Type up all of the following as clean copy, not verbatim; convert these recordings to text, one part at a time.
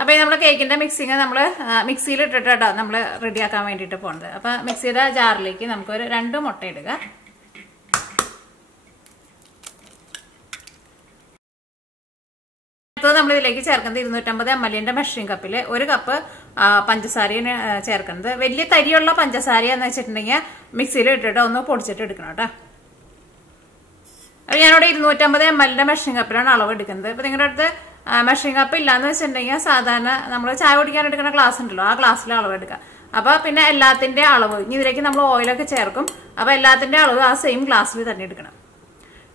അപ്പോൾ നമ്മുടെ കേക്കിന്റെ മിക്സിങ് നമ്മൾ മിക്സിയിൽ ഇട്ടിട്ടാണ് നമ്മൾ റെഡിയാക്കാൻ വേണ്ടിയിട്ട് പോകുന്നത്. അപ്പോൾ മിക്സിയുടെ ജാറിലേക്ക് നമുക്കൊരു 2 മുട്ട ഇടുക. അടുത്തത് നമ്മൾ ഇതിലേക്ക് ചേർക്കുന്നത് 250 ml മെഷറിംഗ് കപ്പിൽ 1 കപ്പ് പഞ്ചസാരയാണ് ചേർക്കുന്നത്. വലിയ തരിയുള്ള പഞ്ചസാരയെന്ന് വെച്ചിട്ടുണ്ടെങ്കിൽ മിക്സിയിൽ ഇട്ടിട്ട് ഒന്ന് പൊടിച്ചിട്ട് എടുക്കണം കേട്ടോ. അപ്പോൾ ഞാനിവിടെ 250 ml മെഷറിംഗ് കപ്പിലാണ് അളവ് എടുക്കുന്നത്. അപ്പോൾ നിങ്ങളുടെ അടുത്ത് മെഷറിംഗ് കപ്പ് ഇല്ലാന്ന് വെച്ചിട്ടുണ്ടെങ്കിൽ സാധാരണ നമ്മൾ ചായ കുടിക്കാൻ എടുക്കുന്ന ഗ്ലാസ് ഉണ്ടല്ലോ, ആ ഗ്ലാസ്സിൽ അളവ് എടുക്കുക. അപ്പോൾ പിന്നെ എല്ലാത്തിന്റെ അളവ് ഇനി ഇതിലേക്ക് നമ്മൾ ഓയിലൊക്കെ ചേർക്കും. അപ്പോൾ എല്ലാത്തിന്റെ അളവ് ആ സെയിം ഗ്ലാസ്സിൽ തന്നെ എടുക്കണം.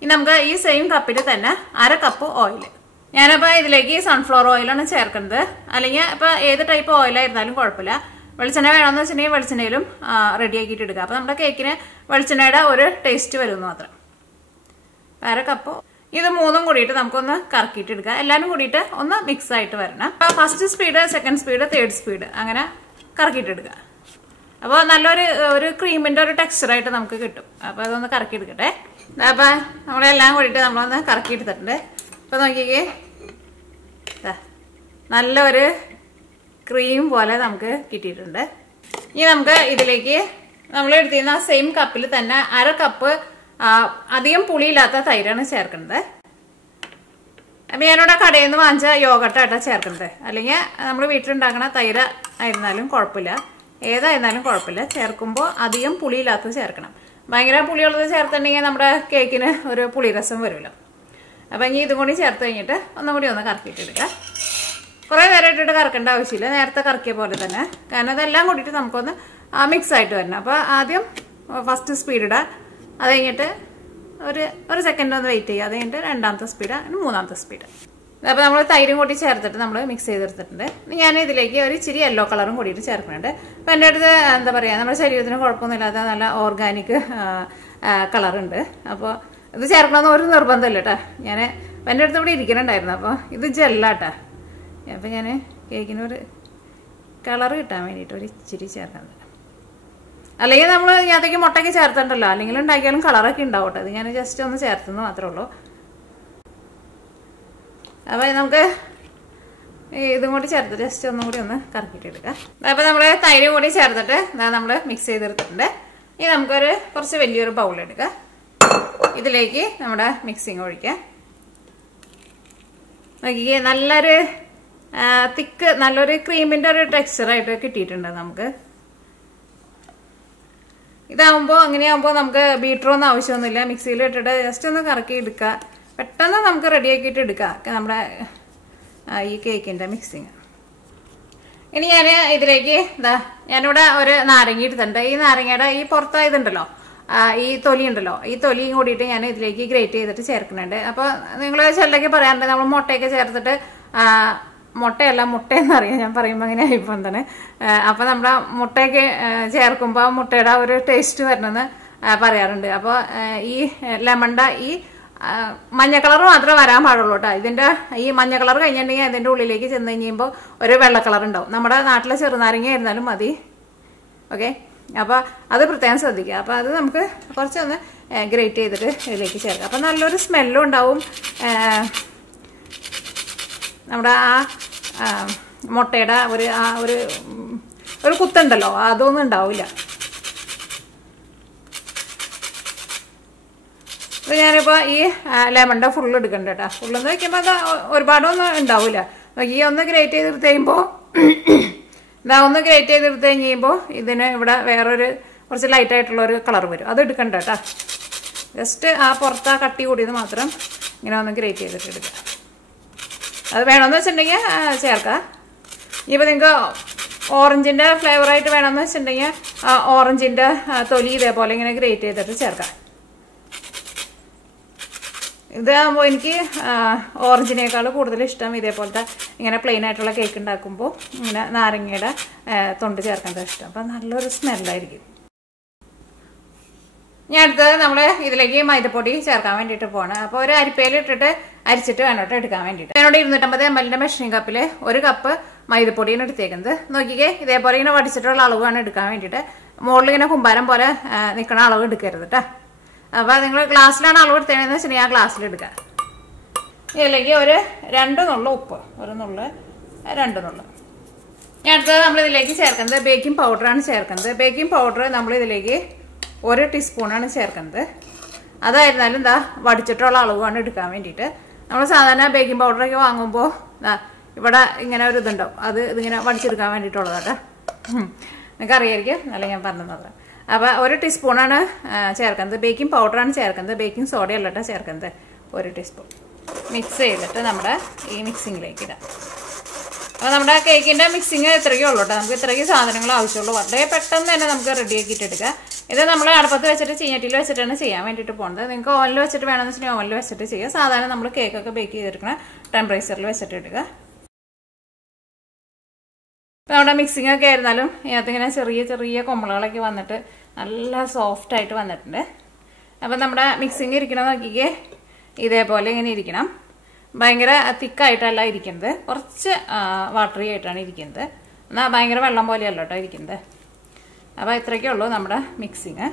ഇനി നമുക്ക് ഈ സെയിം കപ്പിൽ തന്നെ 1/2 കപ്പ് ഓയിൽ. ഞാനപ്പോൾ ഇതിലേക്ക് സൺഫ്ലവർ ഓയിലാണ് ചേർക്കുന്നത്. അല്ലെങ്കിൽ ഇപ്പോൾ ഏത് ടൈപ്പ് ഓയിലായിരുന്നാലും കുഴപ്പമില്ല. വെളിച്ചെണ്ണ വേണമെന്ന് വെച്ചിട്ടുണ്ടെങ്കിൽ വെളിച്ചെണ്ണയിലും റെഡിയാക്കിയിട്ട് എടുക്കുക. അപ്പോൾ നമ്മുടെ കേക്കിന് വെളിച്ചെണ്ണയുടെ ഒരു ടേസ്റ്റ് വരുമെന്ന് മാത്രം. 1/2 കപ്പ്. ഇത് 3ഉം കൂടിയിട്ട് നമുക്കൊന്ന് കറക്കിയിട്ട് എടുക്കുക. എല്ലാവരും കൂടിയിട്ട് ഒന്ന് മിക്സ് ആയിട്ട് വരണം. അപ്പോൾ first speed, second speed, third speed അങ്ങനെ കറക്കിയിട്ട് എടുക്കുക. അപ്പോൾ നല്ലൊരു ക്രീമിന്റെ ഒരു ടെക്സ്ചറായിട്ട് നമുക്ക് കിട്ടും. അപ്പോൾ അതൊന്ന് കറക്കിയെടുക്കട്ടെ. അപ്പോൾ നമ്മളെല്ലാം കൂടിയിട്ട് നമ്മളൊന്ന് കറക്കിയെടുത്തിട്ടുണ്ട്. അപ്പോൾ നോക്കിക്കേ, നല്ലൊരു ക്രീം പോലെ നമുക്ക് കിട്ടിയിട്ടുണ്ട്. ഇനി നമുക്ക് ഇതിലേക്ക് നമ്മൾ എടുത്തിരുന്ന സെയിം കപ്പിൽ തന്നെ 1/2 കപ്പ് അധികം പുളിയില്ലാത്ത തൈരാണ് ചേർക്കുന്നത്. അപ്പം ഞാനിവിടെ കടയിൽ നിന്ന് വാങ്ങിച്ച യോഗട്ടാട്ടാ ചേർക്കുന്നത്. അല്ലെങ്കിൽ നമ്മൾ വീട്ടിലുണ്ടാക്കുന്ന തൈര് ആയിരുന്നാലും കുഴപ്പമില്ല, ഏതായിരുന്നാലും കുഴപ്പമില്ല. ചേർക്കുമ്പോൾ അധികം പുളിയില്ലാത്തത് ചേർക്കണം. ഭയങ്കര പുളിയുള്ളത് ചേർത്തിട്ടുണ്ടെങ്കിൽ നമ്മുടെ കേക്കിന് ഒരു പുളിരസം വരുമല്ലോ. അപ്പം ഇനി ഇതും കൂടി ചേർത്ത് കഴിഞ്ഞിട്ട് ഒന്നും കൂടി ഒന്ന് കറക്കിയിട്ടെടുക്കുക. കുറേ നേരം ഇട്ടിട്ട് കറക്കേണ്ട ആവശ്യമില്ല, നേരത്തെ കറക്കിയ പോലെ തന്നെ. കാരണം അതെല്ലാം കൂടിയിട്ട് നമുക്കൊന്ന് മിക്സ് ആയിട്ട് വരണം. അപ്പോൾ ആദ്യം ഫസ്റ്റ് സ്പീഡ് ഇടുക, അത് കഴിഞ്ഞിട്ട് ഒരു സെക്കൻഡ് ഒന്ന് വെയിറ്റ് ചെയ്യുക, അത് കഴിഞ്ഞിട്ട് 2ാമത്തെ സ്പീഡ്, 3ാമത്തെ സ്പീഡ്. അപ്പോൾ നമ്മൾ തൈരും കൂടി ചേർത്തിട്ട് നമ്മൾ മിക്സ് ചെയ്തെടുത്തിട്ടുണ്ട്. ഞാൻ ഇതിലേക്ക് ഒരു ഇച്ചിരി യെല്ലോ കളറും കൂടിയിട്ട് ചേർക്കുന്നുണ്ട്. അപ്പോൾ എൻ്റെ അടുത്ത് എന്താ പറയുക, നമ്മുടെ ശരീരത്തിന് കുഴപ്പമൊന്നുമില്ലാത്ത നല്ല ഓർഗാനിക് കളറുണ്ട്. അപ്പോൾ ഇത് ചേർക്കണമെന്ന് ഒരു നിർബന്ധമില്ല കേട്ടോ. എൻ്റെ അടുത്ത് ഇവിടെ ഇരിക്കുന്നുണ്ടായിരുന്നു. അപ്പോൾ ഇത് ജെല്ലാട്ടാ. അപ്പോൾ ഞാൻ കേക്കിനൊരു കളർ കിട്ടാൻ വേണ്ടിയിട്ട് ഒരു ഇച്ചിരി ചേർക്കുന്നത്. അല്ലെങ്കിൽ നമ്മൾ ഇതിനകത്തേക്ക് മുട്ടയ്ക്ക് ചേർത്തിട്ടുണ്ടല്ലോ, അല്ലെങ്കിൽ ഉണ്ടാക്കിയാലും കളറൊക്കെ ഉണ്ടാവട്ടെ. ഇത് ഞാൻ ജസ്റ്റ് ഒന്ന് ചേർത്തെന്ന് മാത്രമേ ഉള്ളൂ. അപ്പോൾ നമുക്ക് ഇതും കൂടി ചേർത്ത് ജസ്റ്റ് ഒന്നും കൂടി ഒന്ന് കറക്കിയിട്ടെടുക്കാം. അപ്പോൾ നമ്മൾ തൈര് കൂടി ചേർത്തിട്ട് നമ്മൾ മിക്സ് ചെയ്തെടുത്തിട്ടുണ്ട്. ഇനി നമുക്കൊരു കുറച്ച് വലിയൊരു ബൗൾ എടുക്കാം. ഇതിലേക്ക് നമ്മുടെ മിക്സിങ് ഒഴിക്കാം. നോക്കിക്കേ, നല്ലൊരു തിക്ക്, നല്ലൊരു ക്രീമിൻ്റെ ഒരു ടെക്സ്ചറായിട്ട് കിട്ടിയിട്ടുണ്ട് നമുക്ക്. ഇതാവുമ്പോൾ അങ്ങനെയാകുമ്പോൾ നമുക്ക് ബീറ്ററൊന്നും ആവശ്യമൊന്നുമില്ല. മിക്സിയിൽ ഇട്ടിട്ട് ജസ്റ്റ് ഒന്ന് കറക്കി എടുക്കുക. പെട്ടെന്ന് നമുക്ക് റെഡിയാക്കിയിട്ട് എടുക്കാം നമ്മുടെ ഈ കേക്കിൻ്റെ മിക്സിങ്. ഇനി ഞാൻ ഇതിലേക്ക് ഞാനിവിടെ ഒരു നാരങ്ങ എടുത്തിട്ടുണ്ട്. ഈ നാരങ്ങയുടെ ഈ പുറത്തായതുണ്ടല്ലോ, ഈ തൊലി ഉണ്ടല്ലോ, ഈ തൊലിയും കൂടിയിട്ട് ഞാൻ ഇതിലേക്ക് ഗ്രേറ്റ് ചെയ്തിട്ട് ചേർക്കുന്നുണ്ട്. അപ്പോൾ നിങ്ങൾ ചിലരൊക്കെ പറയാറുണ്ട് നമ്മൾ മുട്ടയൊക്കെ ചേർത്തിട്ട്, മുട്ടയല്ല മുട്ടയെന്നറിയാം, ഞാൻ പറയുമ്പോൾ അങ്ങനെ ആയിപ്പോൾ തന്നെ. അപ്പോൾ നമ്മുടെ മുട്ടയൊക്കെ ചേർക്കുമ്പോൾ മുട്ടയുടെ ഒരു ടേസ്റ്റ് വരണമെന്ന് പറയാറുണ്ട്. അപ്പോൾ ഈ ലെമണിൻ്റെ ഈ മഞ്ഞ കളർ മാത്രമേ വരാൻ പാടുള്ളൂ കേട്ടോ. ഇതിൻ്റെ ഈ മഞ്ഞ കളർ കഴിഞ്ഞിട്ടുണ്ടെങ്കിൽ അതിൻ്റെ ഉള്ളിലേക്ക് ചെന്ന് കഴിയുമ്പോൾ ഒരു വെള്ള കളർ ഉണ്ടാവും. നമ്മുടെ നാട്ടിലെ ചെറുനാരങ്ങ ആയിരുന്നാലും മതി. ഓക്കെ, അപ്പോൾ അത് പ്രത്യേകം ശ്രദ്ധിക്കുക. അപ്പോൾ അത് നമുക്ക് കുറച്ചൊന്ന് ഗ്രേറ്റ് ചെയ്തിട്ട് ഇതിലേക്ക് ചേർക്കാം. അപ്പോൾ നല്ലൊരു സ്മെല്ലും ഉണ്ടാവും. നമ്മുടെ ആ മുട്ടയുടെ ഒരു കുത്തുണ്ടല്ലോ, അതൊന്നും ഉണ്ടാവില്ല. അപ്പോൾ ഞാനിപ്പോൾ ഈ ലെമണിൻ്റെ ഫുള്ള് എടുക്കണ്ട കേട്ടോ. ഫുള്ളെന്ന് വയ്ക്കുമ്പോൾ അത് ഒരുപാടൊന്നും ഉണ്ടാവില്ല. ഈ ഒന്ന് ഗ്രേറ്റ് ചെയ്തെടുത്ത് കഴിയുമ്പോൾ ഒന്ന് ഗ്രേറ്റ് ചെയ്തെടുത്ത് കഴിയുമ്പോൾ ഇതിന് ഇവിടെ വേറൊരു കുറച്ച് ലൈറ്റായിട്ടുള്ളൊരു കളർ വരും. അത് എടുക്കണ്ട കേട്ടോ. ജസ്റ്റ് ആ പുറത്ത് ആ കട്ടി കൂടിയത് മാത്രം ഇങ്ങനെ ഒന്ന് ഗ്രേറ്റ് ചെയ്തിട്ട് എടുക്കുക. അത് വേണമെന്ന് വെച്ചിട്ടുണ്ടെങ്കിൽ ചേർക്കാം. ഇനിയിപ്പോൾ നിങ്ങൾക്ക് ഓറഞ്ചിൻ്റെ ഫ്ലേവറായിട്ട് വേണമെന്ന് വെച്ചിട്ടുണ്ടെങ്കിൽ ഓറഞ്ചിൻ്റെ തൊലി ഇതേപോലെ ഇങ്ങനെ ഗ്രേറ്റ് ചെയ്തിട്ട് ചേർക്കാം. ഇതാകുമ്പോൾ എനിക്ക് ഓറഞ്ചിനേക്കാൾ കൂടുതൽ ഇഷ്ടം ഇതേപോലത്തെ ഇങ്ങനെ പ്ലെയിൻ ആയിട്ടുള്ള കേക്ക് ഉണ്ടാക്കുമ്പോൾ ഇങ്ങനെ നാരങ്ങയുടെ തൊണ്ട് ചേർക്കുന്നത് ഇഷ്ടം. അപ്പം നല്ലൊരു സ്മെല്ലായിരിക്കും. ഞാൻ അടുത്തത് നമ്മൾ ഇതിലേക്ക് മൈദപ്പൊടി ചേർക്കാൻ വേണ്ടിയിട്ട് പോകണം. അപ്പോൾ ഒരു അരിപ്പയിൽ ഇട്ടിട്ട് അരിച്ചിട്ട് വേണോട്ട് എടുക്കാൻ വേണ്ടിയിട്ട്. ഞാനോട് 250 ml മെഷറിംഗ് കപ്പിൽ 1 കപ്പ് മൈദപ്പൊടിയാണ് എടുത്തേക്കുന്നത്. നോക്കിക്കേ, ഇതേപോലെ ഇങ്ങനെ വടിച്ചിട്ടുള്ള അളവാണ് എടുക്കാൻ വേണ്ടിയിട്ട്. മുകളിൽ ഇങ്ങനെ കുമ്പാരം പോലെ നിൽക്കുന്ന അളവ് എടുക്കരുത് കേട്ടോ. അപ്പോൾ നിങ്ങൾ ഗ്ലാസ്സിലാണ് അളവ് എടുത്തതെന്ന് വെച്ചിട്ടുണ്ടെങ്കിൽ ആ ഗ്ലാസ്സിൽ എടുക്കുക. ഇതിലേക്ക് ഒരു 2 നുള്ള ഉപ്പ്, ഒരു നുള്ള് 2 നുള്ള്. ഇനി അടുത്തത് നമ്മളിതിലേക്ക് ചേർക്കുന്നത് ബേക്കിംഗ് പൗഡറാണ് ചേർക്കുന്നത്. ബേക്കിംഗ് പൗഡർ നമ്മളിതിലേക്ക് 1 ടീസ്പൂണാണ് ചേർക്കുന്നത്. അതായിരുന്നാലും എന്താ വടിച്ചിട്ടുള്ള അളവാണ് എടുക്കാൻ വേണ്ടിയിട്ട്. നമ്മൾ സാധാരണ ബേക്കിംഗ് പൗഡറൊക്കെ വാങ്ങുമ്പോൾ ഇവിടെ ഇങ്ങനെ ഒരു ഇതുണ്ടാവും, ഇതിങ്ങനെ വടിച്ചെടുക്കാൻ വേണ്ടിയിട്ടുള്ളതാട്ടോ. നിങ്ങൾക്ക് അറിയായിരിക്കും, അല്ല ഞാൻ പറഞ്ഞത്. അപ്പോൾ 1 ടീസ്പൂണാണ് ചേർക്കുന്നത്. ബേക്കിംഗ് പൗഡറാണ് ചേർക്കുന്നത്, ബേക്കിംഗ് സോഡ അല്ലട്ടോ ചേർക്കുന്നത്. 1 ടീസ്പൂൺ മിക്സ് ചെയ്തിട്ട് നമ്മുടെ ഈ മിക്സിങ്ങിലേക്ക് ഇടാം. അപ്പോൾ നമ്മുടെ കേക്കിൻ്റെ മിക്സിങ് ഇത്രയ്ക്കേ ഉള്ളൂ കേട്ടോ. നമുക്ക് ഇത്രയ്ക്ക് സാധനങ്ങൾ ആവശ്യമുള്ളൂ. വളരെ പെട്ടെന്ന് തന്നെ നമുക്ക് റെഡിയാക്കിയിട്ട് എടുക്കാം. ഇത് നമ്മൾ അടുപ്പത്ത് വെച്ചിട്ട് ചീഞ്ഞട്ടിയിൽ വെച്ചിട്ടാണ് ചെയ്യാൻ വേണ്ടിയിട്ട് പോകുന്നത്. നിങ്ങൾക്ക് ഓവനിൽ വെച്ചിട്ട് വേണമെന്ന് വെച്ചിട്ടുണ്ടെങ്കിൽ ഓവനിൽ വെച്ചിട്ട് ചെയ്യുക. സാധാരണ നമ്മൾ കേക്കൊക്കെ ബേക്ക് ചെയ്തെടുക്കണം ടെമ്പറേച്ചറിൽ വെച്ചിട്ട് ഇടുക. ഇപ്പം നമ്മുടെ മിക്സിങ് ഒക്കെ ആയിരുന്നാലും ഇതിനകത്ത് ഇങ്ങനെ ചെറിയ ചെറിയ കൊമ്പളകളൊക്കെ വന്നിട്ട് നല്ല സോഫ്റ്റ് ആയിട്ട് വന്നിട്ടുണ്ട്. അപ്പം നമ്മുടെ മിക്സിങ് ഇരിക്കണം നോക്കിക്കേ, ഇതേപോലെ ഇങ്ങനെ ഇരിക്കണം. ഭയങ്കര തിക്കായിട്ടല്ല ഇരിക്കുന്നത്, കുറച്ച് വാട്ടറി ആയിട്ടാണ് ഇരിക്കുന്നത്. എന്നാൽ ഭയങ്കര വെള്ളം പോലെയല്ല കേട്ടോ ഇരിക്കുന്നത്. അപ്പോൾ ഇത്രയൊക്കെ ഉള്ളൂ നമ്മുടെ മിക്സിങ്.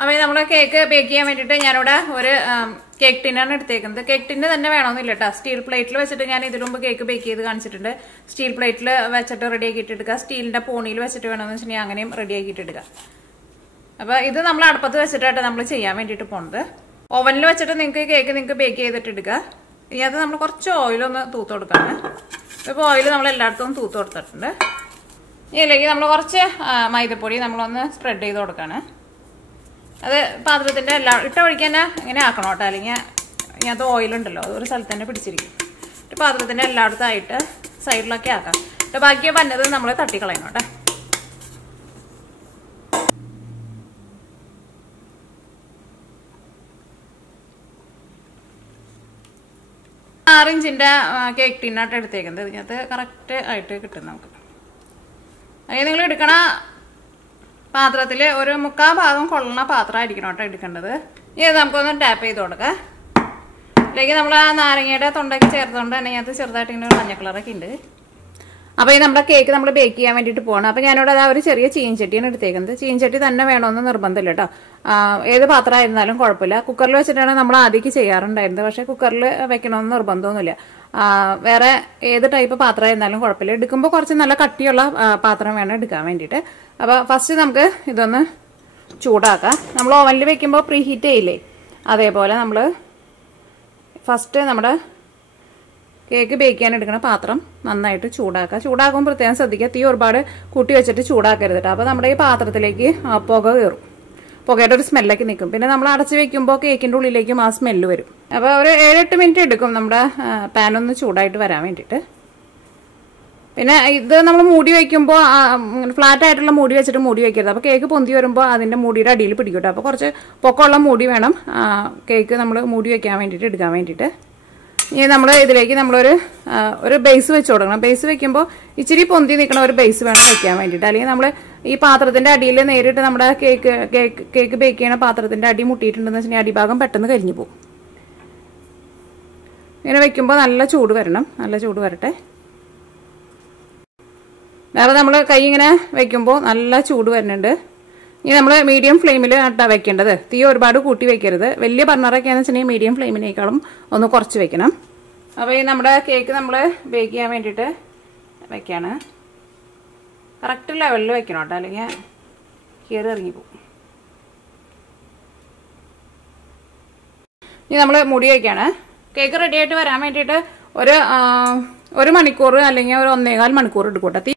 അപ്പോൾ നമ്മൾ കേക്ക് ബേക്ക് ചെയ്യാൻ വേണ്ടിയിട്ട് ഞാനിവിടെ ഒരു കേക്ക് ടിന്നാണ് എടുത്തേക്കുന്നത്. കേക്ക് ടിന്ന് തന്നെ വേണമെന്നില്ല കേട്ടോ. സ്റ്റീൽ പ്ലേറ്റിൽ വെച്ചിട്ട് ഞാൻ ഇതിനു മുമ്പ് കേക്ക് ബേക്ക് ചെയ്ത് കാണിച്ചിട്ടുണ്ട്. സ്റ്റീൽ പ്ലേറ്റിൽ വെച്ചിട്ട് റെഡി ആക്കിയിട്ട് എടുക്കുക. സ്റ്റീലിൻ്റെ പോണിയിൽ വെച്ചിട്ട് വേണമെന്ന് വെച്ചിട്ടുണ്ടെങ്കിൽ അങ്ങനെയും റെഡി ആക്കിയിട്ട് എടുക്കുക. അപ്പോൾ ഇത് നമ്മൾ അടുപ്പത്ത് വെച്ചിട്ടായിട്ട് നമ്മൾ ചെയ്യാൻ വേണ്ടിയിട്ട് പോകുന്നത്. ഓവനിൽ വെച്ചിട്ട് നിങ്ങൾക്ക് ബേക്ക് ചെയ്തിട്ട് എടുക്കുക. ഇതിനകത്ത് നമ്മൾ കുറച്ച് ഓയിലൊന്ന് തൂത്ത് കൊടുക്കാണ്. ഇപ്പോൾ ഓയിൽ നമ്മൾ എല്ലായിടത്തും തൂത്ത് കൊടുത്തിട്ടുണ്ട്. ഇതിലേക്ക് നമ്മൾ കുറച്ച് മൈദപ്പൊടി നമ്മളൊന്ന് സ്പ്രെഡ് ചെയ്ത് കൊടുക്കാണ്. അത് പാത്രത്തിൻ്റെ ഇട്ട ഒഴിക്കാൻ തന്നെ ഇങ്ങനെ ആക്കണം കേട്ടോ, അല്ലെങ്കിൽ ഇതിനകത്ത് ഓയിലുണ്ടല്ലോ അത് ഒരു സ്ഥലത്ത് തന്നെ പിടിച്ചിരിക്കും. പാത്രത്തിൻ്റെ എല്ലായിടത്തായിട്ട് സൈഡിലൊക്കെ ആക്കാം. ബാക്കി വന്നത് നമ്മൾ തട്ടിക്കളയണം കേട്ടോ. 6 ഇഞ്ചിൻ്റെ കേക്ക് ടിന്നായിട്ട് എടുത്തേക്കുന്നത്. ഇതിനകത്ത് കറക്റ്റ് ആയിട്ട് കിട്ടും നമുക്ക്. അത് നിങ്ങൾ എടുക്കണ പാത്രത്തിൽ ഒരു 3/4 ഭാഗം കൊള്ളുന്ന പാത്രമായിരിക്കണം കേട്ടോ എടുക്കേണ്ടത്. ഇത് നമുക്കൊന്ന് ടാപ്പ് ചെയ്ത് കൊടുക്കാം. ഇതിലേക്ക് നമ്മൾ ആ നാരങ്ങയുടെ തൊണ്ടൊക്കെ ചേർത്തുകൊണ്ട് തന്നെ ഇതിനകത്ത് ചെറുതായിട്ട് ഇങ്ങനെ ഒരു മഞ്ഞ കളറൊക്കെ ഉണ്ട്. അപ്പോൾ ഈ നമ്മുടെ കേക്ക് നമ്മൾ ബേക്ക് ചെയ്യാൻ വേണ്ടിയിട്ട് പോകണം. അപ്പോൾ ഞാനിവിടെ ഒരു ചെറിയ ചീൻചട്ടിയാണ് എടുത്തേക്കുന്നത്. ചീൻചട്ടി തന്നെ വേണമെന്ന് നിർബന്ധമില്ല കേട്ടോ. ഏത് പാത്രമായിരുന്നാലും കുഴപ്പമില്ല. കുക്കറിൽ വെച്ചിട്ടാണ് നമ്മൾ ആദ്യമൊക്കെ ചെയ്യാറുണ്ടായിരുന്നത്. പക്ഷേ കുക്കറിൽ വെക്കണമെന്ന് നിർബന്ധമൊന്നുമില്ല. വേറെ ഏത് ടൈപ്പ് പാത്രമായിരുന്നാലും കുഴപ്പമില്ല. എടുക്കുമ്പോൾ കുറച്ച് നല്ല കട്ടിയുള്ള പാത്രം വേണം എടുക്കാൻ വേണ്ടിയിട്ട്. അപ്പോൾ ഫസ്റ്റ് നമുക്ക് ഇതൊന്ന് ചൂടാക്കാം. നമ്മൾ ഓവനിൽ വെക്കുമ്പോൾ പ്രീ ഹീറ്റ് ചെയ്യില്ലേ, അതേപോലെ നമ്മൾ ഫസ്റ്റ് നമ്മുടെ കേക്ക് ബേക്ക് ചെയ്യാൻ എടുക്കുന്ന പാത്രം നന്നായിട്ട് ചൂടാക്കുക. ചൂടാക്കുമ്പോൾ പ്രത്യേകം ശ്രദ്ധിക്കുക, തീ ഒരുപാട് കൂട്ടി വെച്ചിട്ട് ചൂടാക്കരുത് കേട്ടോ. അപ്പോൾ നമ്മുടെ ഈ പാത്രത്തിലേക്ക് പുക കയറും, പുകയുടെ ഒരു സ്മെല്ലൊക്കെ നിൽക്കും. പിന്നെ നമ്മൾ അടച്ച് വെക്കുമ്പോൾ കേക്കിൻ്റെ ഉള്ളിലേക്കും ആ സ്മെല്ല് വരും. അപ്പോൾ ഒരു 7-8 മിനിറ്റ് എടുക്കും നമ്മുടെ പാനൊന്ന് ചൂടായിട്ട് വരാൻ വേണ്ടിയിട്ട്. പിന്നെ ഇത് നമ്മൾ മൂടി വയ്ക്കുമ്പോൾ ഫ്ലാറ്റ് ആയിട്ടുള്ള മൂടി വെച്ചിട്ട് മൂടി വയ്ക്കരുത്. അപ്പോൾ കേക്ക് പൊന്തി വരുമ്പോൾ അതിൻ്റെ മൂടിയുടെ അടിയിൽ പിടിക്കട്ടെ. അപ്പോൾ കുറച്ച് പൊക്കമുള്ള മൂടി വേണം കേക്ക് നമ്മൾ മൂടി വയ്ക്കാൻ വേണ്ടിയിട്ട് എടുക്കാൻ വേണ്ടിയിട്ട്. ഇനി നമ്മൾ ഇതിലേക്ക് ഒരു ബേസ് വെച്ച് കൊടുക്കണം. ബേസ് വെക്കുമ്പോൾ ഇച്ചിരി പൊന്തി നിൽക്കണ ഒരു ബേസ് വേണം വെക്കാൻ വേണ്ടിയിട്ട്. അല്ലെങ്കിൽ നമ്മൾ ഈ പാത്രത്തിൻ്റെ അടിയിൽ നേരിട്ട് നമ്മുടെ കേക്ക് ബേക്ക് ചെയ്യണ പാത്രത്തിൻ്റെ അടി മുട്ടിയിട്ടുണ്ടെന്ന് വെച്ചിട്ടുണ്ടെങ്കിൽ അടിഭാഗം പെട്ടെന്ന് കരിഞ്ഞു പോകും. ഇങ്ങനെ വെക്കുമ്പോൾ നല്ല ചൂട് വരണം, നല്ല ചൂട് വരട്ടെ. വേറെ നമ്മൾ കൈ ഇങ്ങനെ വെക്കുമ്പോൾ നല്ല ചൂട് വരുന്നുണ്ട്. ഇനി നമ്മൾ മീഡിയം ഫ്ലെയിമിൽ ആട്ടാണ് വെക്കേണ്ടത്. തീ ഒരുപാട് കൂട്ടി വെക്കരുത്. വലിയ ബർണറൊക്കെയാണെന്ന് വെച്ചിട്ടുണ്ടെങ്കിൽ മീഡിയം ഫ്ലെയിമിനേക്കാളും ഒന്ന് കുറച്ച് വെക്കണം. അപ്പോൾ ഈ നമ്മുടെ കേക്ക് നമ്മൾ ബേക്ക് ചെയ്യാൻ വേണ്ടിയിട്ട് വെക്കുകയാണ്. കറക്റ്റ് ലെവലിൽ വെക്കണം കേട്ടോ, അല്ലെങ്കിൽ കയറി ഇറങ്ങിപ്പോവും. ഇനി നമ്മൾ മുടി വയ്ക്കുകയാണ്. കേക്ക് റെഡി ആയിട്ട് വരാൻ വേണ്ടിയിട്ട് ഒരു മണിക്കൂർ അല്ലെങ്കിൽ ഒരു 1.25 മണിക്കൂർ എടുക്കൂട്ടെ.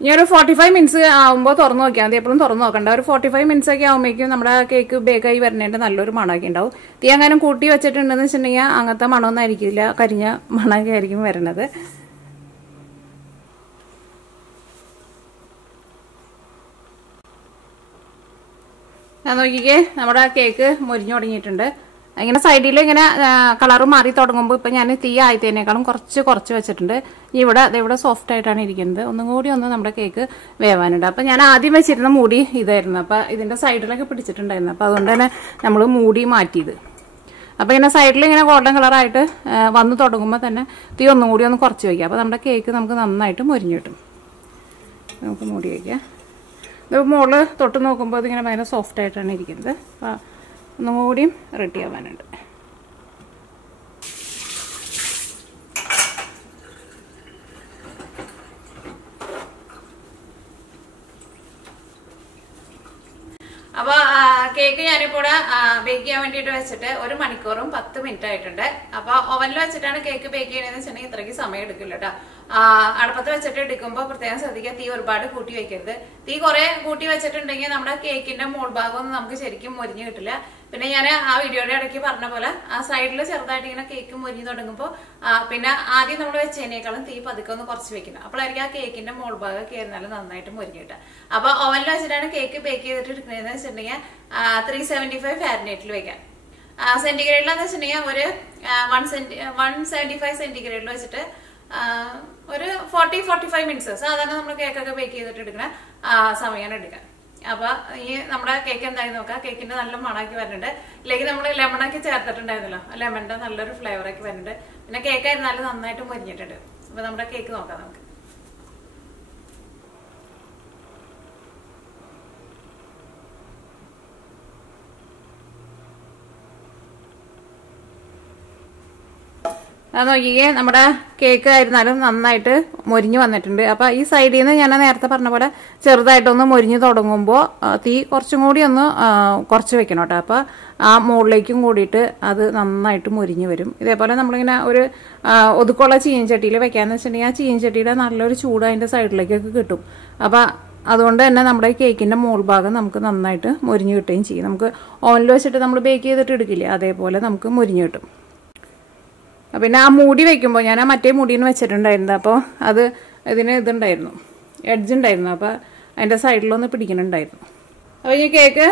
ഇനി ഒരു 45 മിനിറ്റ്സ് ആകുമ്പോൾ തുറന്നു നോക്കിയാൽ മതി. എപ്പോഴും തുറന്നു നോക്കണ്ട. ഒരു 45 മിനിറ്റ്സ് ഒക്കെ ആകുമ്പോഴേക്കും നമ്മുടെ കേക്ക് ബേക്കായി വരുന്നതിൻ്റെ നല്ലൊരു മണമൊക്കെ ഉണ്ടാവും. തീ അങ്ങനെ കൂട്ടി വെച്ചിട്ടുണ്ടെന്ന് വെച്ചിട്ടുണ്ടെങ്കിൽ അങ്ങനത്തെ മണമൊന്നും ആയിരിക്കില്ല, കരിഞ്ഞ മണമൊക്കെ ആയിരിക്കും വരുന്നത്. ഞാൻ നോക്കിക്കേ, നമ്മുടെ കേക്ക് മൊരിഞ്ഞു തുടങ്ങിയിട്ടുണ്ട്. ഇങ്ങനെ സൈഡിൽ ഇങ്ങനെ കളറ് മാറി തുടങ്ങുമ്പോൾ ഇപ്പം ഞാൻ തീ ആയതിനേക്കാളും കുറച്ച് വെച്ചിട്ടുണ്ട്. ഇവിടെ സോഫ്റ്റ് ആയിട്ടാണ് ഇരിക്കുന്നത്. ഒന്നും കൂടി നമ്മുടെ കേക്ക് വേവാനുണ്ട്. അപ്പം ഞാൻ ആദ്യം വെച്ചിരുന്ന മൂടി ഇതായിരുന്നു. അപ്പം ഇതിൻ്റെ സൈഡിലൊക്കെ പിടിച്ചിട്ടുണ്ടായിരുന്നു. അപ്പം അതുകൊണ്ട് തന്നെ നമ്മൾ മൂടി മാറ്റിയത്. അപ്പം ഇങ്ങനെ സൈഡിൽ ഇങ്ങനെ ഗോൾഡൻ കളറായിട്ട് വന്ന് തുടങ്ങുമ്പോൾ തന്നെ തീ ഒന്നും കൂടി ഒന്ന് കുറച്ച് വയ്ക്കുക. അപ്പോൾ നമ്മുടെ കേക്ക് നമുക്ക് നന്നായിട്ട് മൊരിഞ്ഞു കിട്ടും. നമുക്ക് മൂടി വയ്ക്കാം. ഇത് മുകളിൽ തൊട്ട് നോക്കുമ്പോൾ ഇതിങ്ങനെ ഭയങ്കര സോഫ്റ്റ് ആയിട്ടാണ് ഇരിക്കുന്നത്. അപ്പം ഒന്നും കൂടിയും റെഡി ആവാനുണ്ട്. അപ്പൊ കേക്ക് ഞാനിപ്പോ ബേക്ക് ചെയ്യാൻ വേണ്ടിട്ട് വെച്ചിട്ട് 1 മണിക്കൂറും 10 മിനിറ്റ് ആയിട്ടുണ്ട്. അപ്പൊ ഓവനിൽ വെച്ചിട്ടാണ് കേക്ക് ബേക്ക് ചെയ്യണമെന്ന് വെച്ചിട്ടുണ്ടെങ്കിൽ ഇത്രയ്ക്ക് സമയം എടുക്കില്ല കേട്ടോ. അടുപ്പത്ത് വെച്ചിട്ട് എടുക്കുമ്പോൾ പ്രത്യേകം ശ്രദ്ധിക്കുക, തീ ഒരുപാട് കൂട്ടി വെക്കരുത്. തീ കുറെ കൂട്ടി വെച്ചിട്ടുണ്ടെങ്കിൽ നമ്മുടെ കേക്കിന്റെ മോൾ ഭാഗം നമുക്ക് ശരിക്കും മൊരിഞ്ഞു കിട്ടില്ല. പിന്നെ ഞാൻ ആ വീഡിയോയുടെ ഇടയ്ക്ക് പറഞ്ഞ പോലെ ആ സൈഡിൽ ചെറുതായിട്ട് ഇങ്ങനെ കേക്ക് മൊരിഞ്ഞു തുടങ്ങുമ്പോൾ പിന്നെ ആദ്യം നമ്മൾ വെച്ചതിനേക്കാളും തീ പതുക്കെ ഒന്ന് കുറച്ച് വെക്കണം. അപ്പോഴായിരിക്കും ആ കേക്കിന്റെ മോൾ ഭാഗം കയറിനാലും നന്നായിട്ട് മൊരിഞ്ഞു കിട്ടുക. അപ്പൊ ഓവനിൽ വെച്ചിട്ടാണ് കേക്ക് ബേക്ക് ചെയ്തിട്ട് എടുക്കുന്നതെന്ന് വെച്ചിട്ടുണ്ടെങ്കിൽ 375 ഫാരനൈറ്റിൽ വെക്കാം. സെന്റിഗ്രേഡിലെന്ന് വെച്ചിട്ടുണ്ടെങ്കിൽ ഒരു 175 സെന്റിഗ്രേഡിൽ വെച്ചിട്ട് ഒരു 40-45 മിനിറ്റ്സ് സാധാരണ നമ്മൾ കേക്കൊക്കെ ബേക്ക് ചെയ്തിട്ട് എടുക്കുന്ന സമയമാണ് എടുക്കുക. അപ്പൊ ഈ നമ്മുടെ കേക്ക് എന്തായി നോക്കാം. കേക്കിന്റെ നല്ല മണാക്കി വരുന്നുണ്ട്. ഇല്ലെങ്കിൽ നമ്മൾ ലെമണൊക്കെ ചേർത്തിട്ടുണ്ടായിരുന്നല്ലോ, ലെമണിന്റെ നല്ലൊരു ഫ്ലേവറൊക്കെ വരുന്നുണ്ട്. പിന്നെ കേക്കായിരുന്നാലും നന്നായിട്ട് മൊരിഞ്ഞിട്ടുണ്ട്. അപ്പൊ നമ്മുടെ കേക്ക് നോക്കാം നമുക്ക്. അത് നോക്കിയേ, നമ്മുടെ കേക്ക് ആയിരുന്നാലും നന്നായിട്ട് മൊരിഞ്ഞു വന്നിട്ടുണ്ട്. അപ്പൊ ഈ സൈഡിൽ നിന്ന് ഞാൻ നേരത്തെ പറഞ്ഞ പോലെ ചെറുതായിട്ടൊന്ന് മൊരിഞ്ഞു തുടങ്ങുമ്പോൾ തീ കുറച്ചും കൂടി ഒന്ന് കുറച്ച് വെക്കണം കേട്ടോ. അപ്പൊ ആ മുകളിലേക്കും കൂടിയിട്ട് അത് നന്നായിട്ട് മൊരിഞ്ഞു വരും. ഇതേപോലെ നമ്മളിങ്ങനെ ഒരു ഒതുക്കമുള്ള ചീനച്ചട്ടിയിൽ വെക്കാന്ന് വെച്ചിട്ടുണ്ടെങ്കിൽ ആ ചീനച്ചട്ടിയുടെ നല്ലൊരു ചൂട് അതിന്റെ സൈഡിലേക്കൊക്കെ കിട്ടും. അപ്പൊ അതുകൊണ്ട് തന്നെ നമ്മുടെ കേക്കിന്റെ മോൾ ഭാഗം നമുക്ക് നന്നായിട്ട് മൊരിഞ്ഞു കിട്ടുകയും ചെയ്യും. നമുക്ക് ഓവനിൽ വെച്ചിട്ട് നമ്മൾ ബേക്ക് ചെയ്തിട്ട് എടുക്കില്ലേ, അതേപോലെ നമുക്ക് മൊരിഞ്ഞു കിട്ടും. പിന്നെ ആ മൂടി വെക്കുമ്പോൾ ഞാൻ ആ മറ്റേ മൂടിന്ന് വെച്ചിട്ടുണ്ടായിരുന്നു. അപ്പോൾ അത് ഇതിന് ഇതുണ്ടായിരുന്നു, എഡ്ജ് ഉണ്ടായിരുന്നു. അപ്പോൾ അതിൻ്റെ സൈഡിലൊന്ന് പിടിക്കുന്നുണ്ടായിരുന്നു. അപ്പോൾ ഈ കേക്ക്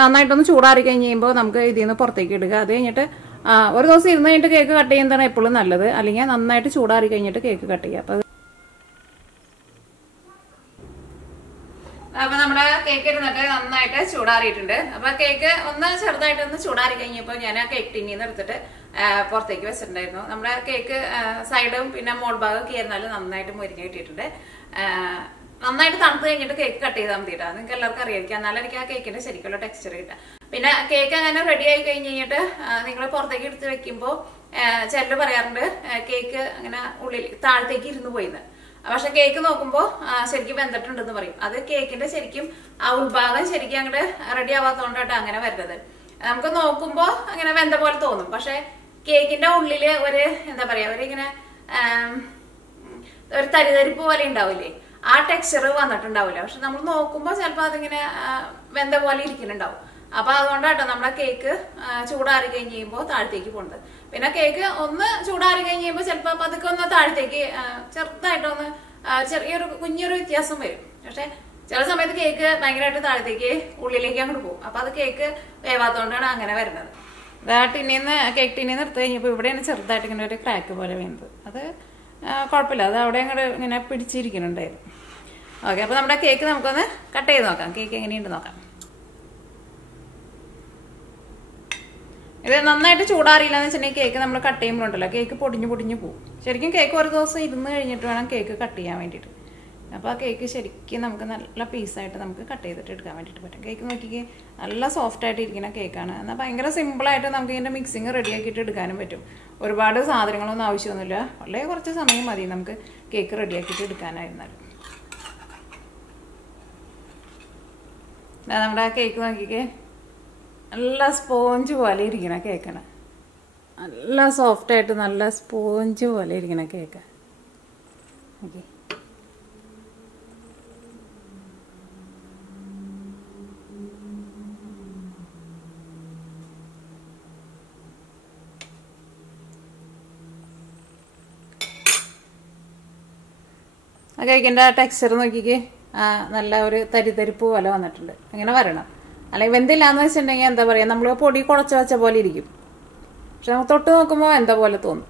നന്നായിട്ടൊന്ന് ചൂടാറി കഴിഞ്ഞ് കഴിയുമ്പോൾ നമുക്ക് ഇതിൽ നിന്ന് പുറത്തേക്ക് ഇടുക. അത് കഴിഞ്ഞിട്ട് ഒരു ദിവസം ഇരുന്ന് കഴിഞ്ഞിട്ട് കേക്ക് കട്ട് ചെയ്യുന്നതാണ് എപ്പോഴും നല്ലത്. അല്ലെങ്കിൽ നന്നായിട്ട് ചൂടാറി കഴിഞ്ഞിട്ട് കേക്ക് കട്ട് ചെയ്യുക. അപ്പൊ നമ്മുടെ കേക്ക് ഇരുന്നിട്ട് നന്നായിട്ട് ചൂടാറിയിട്ടുണ്ട്. അപ്പൊ കേക്ക് ഒന്ന് ചെറുതായിട്ടൊന്ന് ചൂടാറി കഴിഞ്ഞപ്പോൾ ഞാൻ ആ കേക്ക് ടിന്നിന്ന് എടുത്തിട്ട് പുറത്തേക്ക് വെച്ചിട്ടുണ്ടായിരുന്നു. നമ്മുടെ കേക്ക് സൈഡും പിന്നെ മോൾ ഭാഗം കയറിനാലും നന്നായിട്ട് മൊരിഞ്ഞ് കിട്ടിയിട്ടുണ്ട്. നന്നായിട്ട് തണുത്ത് കഴിഞ്ഞിട്ട് കേക്ക് കട്ട് ചെയ്താൽ മതി കേട്ടോ. നിങ്ങൾക്ക് എല്ലാവർക്കും അറിയായിരിക്കും, എന്നാലും എനിക്ക് ആ കേക്കിന്റെ ശരിക്കുള്ള ടെക്സ്ചർ കിട്ടുക. പിന്നെ കേക്ക് അങ്ങനെ റെഡി ആയി കഴിഞ്ഞ് കഴിഞ്ഞിട്ട് നിങ്ങൾ പുറത്തേക്ക് എടുത്ത് വെക്കുമ്പോൾ ചിലർ പറയാറുണ്ട് കേക്ക് അങ്ങനെ ഉള്ളിൽ താഴത്തേക്ക് ഇരുന്ന് പോയിന്ന്. പക്ഷെ കേക്ക് നോക്കുമ്പോൾ ശരിക്കും വെന്തിട്ടുണ്ടെന്ന് പറയും. അത് കേക്കിന്റെ ശരിക്കും ആ ഉൾഭാഗം ശരിക്കും അങ്ങോട്ട് റെഡി ആവാത്തതുകൊണ്ടാട്ടോ അങ്ങനെ വരുന്നത്. നമുക്ക് നോക്കുമ്പോൾ അങ്ങനെ വെന്ത പോലെ തോന്നും. പക്ഷെ കേക്കിന്റെ ഉള്ളില് ഒരു എന്താ പറയാ, ഒരു ഇങ്ങനെ ഒരു തരിതരിപ്പ് പോലെ ഉണ്ടാവില്ലേ, ആ ടെക്സ്ചർ വന്നിട്ടുണ്ടാവില്ല. പക്ഷെ നമ്മൾ നോക്കുമ്പോൾ ചിലപ്പോൾ അതിങ്ങനെ വെന്ത പോലെ ഇരിക്കുന്നുണ്ടാവും. അപ്പൊ അതുകൊണ്ടാട്ടോ നമ്മുടെ കേക്ക് ചൂടാറി കഴിഞ്ഞ് കഴിയുമ്പോൾ താഴത്തേക്ക് പോകുന്നത്. പിന്നെ കേക്ക് ഒന്ന് ചൂടാറി കഴിഞ്ഞ് കഴിയുമ്പോൾ ചിലപ്പോൾ പതുക്കെ ഒന്ന് താഴത്തേക്ക് ചെറുതായിട്ടൊന്ന് ചെറിയൊരു കുഞ്ഞൊരു വ്യത്യാസം വരും. പക്ഷെ ചില സമയത്ത് കേക്ക് ഭയങ്കരമായിട്ട് താഴത്തേക്ക് ഉള്ളിലേക്ക് അങ്ങോട്ട് പോകും. അപ്പൊ അത് കേക്ക് വേവാത്തോണ്ടാണ് അങ്ങനെ വരുന്നത്. കേക്ക് ടിന്നിന്ന് എടുത്തു കഴിഞ്ഞപ്പോൾ ഇവിടെയാണ് ചെറുതായിട്ട് ഇങ്ങനെ ഒരു ക്രാക്ക് പോലെ വീണത്. അത് കുഴപ്പമില്ല, അത് അവിടെ അങ്ങോട്ട് ഇങ്ങനെ പിടിച്ചിരിക്കുന്നുണ്ടായിരുന്നു. ഓക്കെ, അപ്പൊ നമ്മുടെ കേക്ക് നമുക്കൊന്ന് കട്ട് ചെയ്ത് നോക്കാം. കേക്ക് എങ്ങനെയുണ്ട് നോക്കാം. ഇത് നന്നായിട്ട് ചൂടാറിയില്ലെന്ന് വെച്ചിട്ടുണ്ടെങ്കിൽ കേക്ക് നമ്മൾ കട്ട് ചെയ്യുമ്പോഴുണ്ടല്ലോ കേക്ക് പൊടിഞ്ഞു പോകും. ശരിക്കും കേക്ക് ഒരു ദിവസം ഇരുന്ന് കഴിഞ്ഞിട്ട് വേണം കേക്ക് കട്ട് ചെയ്യാൻ വേണ്ടിയിട്ട്. അപ്പോൾ ആ കേക്ക് ശരിക്കും നമുക്ക് നല്ല പീസായിട്ട് നമുക്ക് കട്ട് ചെയ്തിട്ട് എടുക്കാൻ വേണ്ടിയിട്ട് പറ്റും. കേക്ക് നോക്കിക്ക് നല്ല സോഫ്റ്റ് ആയിട്ട് ഇരിക്കുന്ന കേക്കാണ്. എന്നാൽ ഭയങ്കര സിമ്പിളായിട്ട് നമുക്ക് ഇതിൻ്റെ മിക്സിങ് റെഡിയാക്കിയിട്ട് എടുക്കാനും പറ്റും. ഒരുപാട് സാധനങ്ങളൊന്നും ആവശ്യമൊന്നുമില്ല, വളരെ കുറച്ച് സമയം മതി നമുക്ക് കേക്ക് റെഡിയാക്കിയിട്ട് എടുക്കാനായിരുന്നാലും. നമ്മുടെ ആ കേക്ക് നോക്കിക്കേ, നല്ല സ്പോഞ്ച് പോലെ ഇരിക്കണ കേക്കാണ്. നല്ല സോഫ്റ്റായിട്ട് നല്ല സ്പോഞ്ച് പോലെ ഇരിക്കണ കേക്ക്. ഓക്കെ, ആ കേക്കിൻ്റെ ടെക്സ്ചർ നോക്കിക്കേ, നല്ല ഒരു തരിതരിപ്പ് പോലെ വന്നിട്ടുണ്ട്. അങ്ങനെ വരണം. അല്ലെങ്കിൽ വെന്തില്ലാന്ന് വെച്ചിട്ടുണ്ടെങ്കിൽ എന്താ പറയുക, നമ്മൾ പൊടി കുഴച്ച് വെച്ച പോലെ ഇരിക്കും. പക്ഷെ നമുക്ക് തൊട്ട് നോക്കുമ്പോൾ എന്താ പോലെ തോന്നും.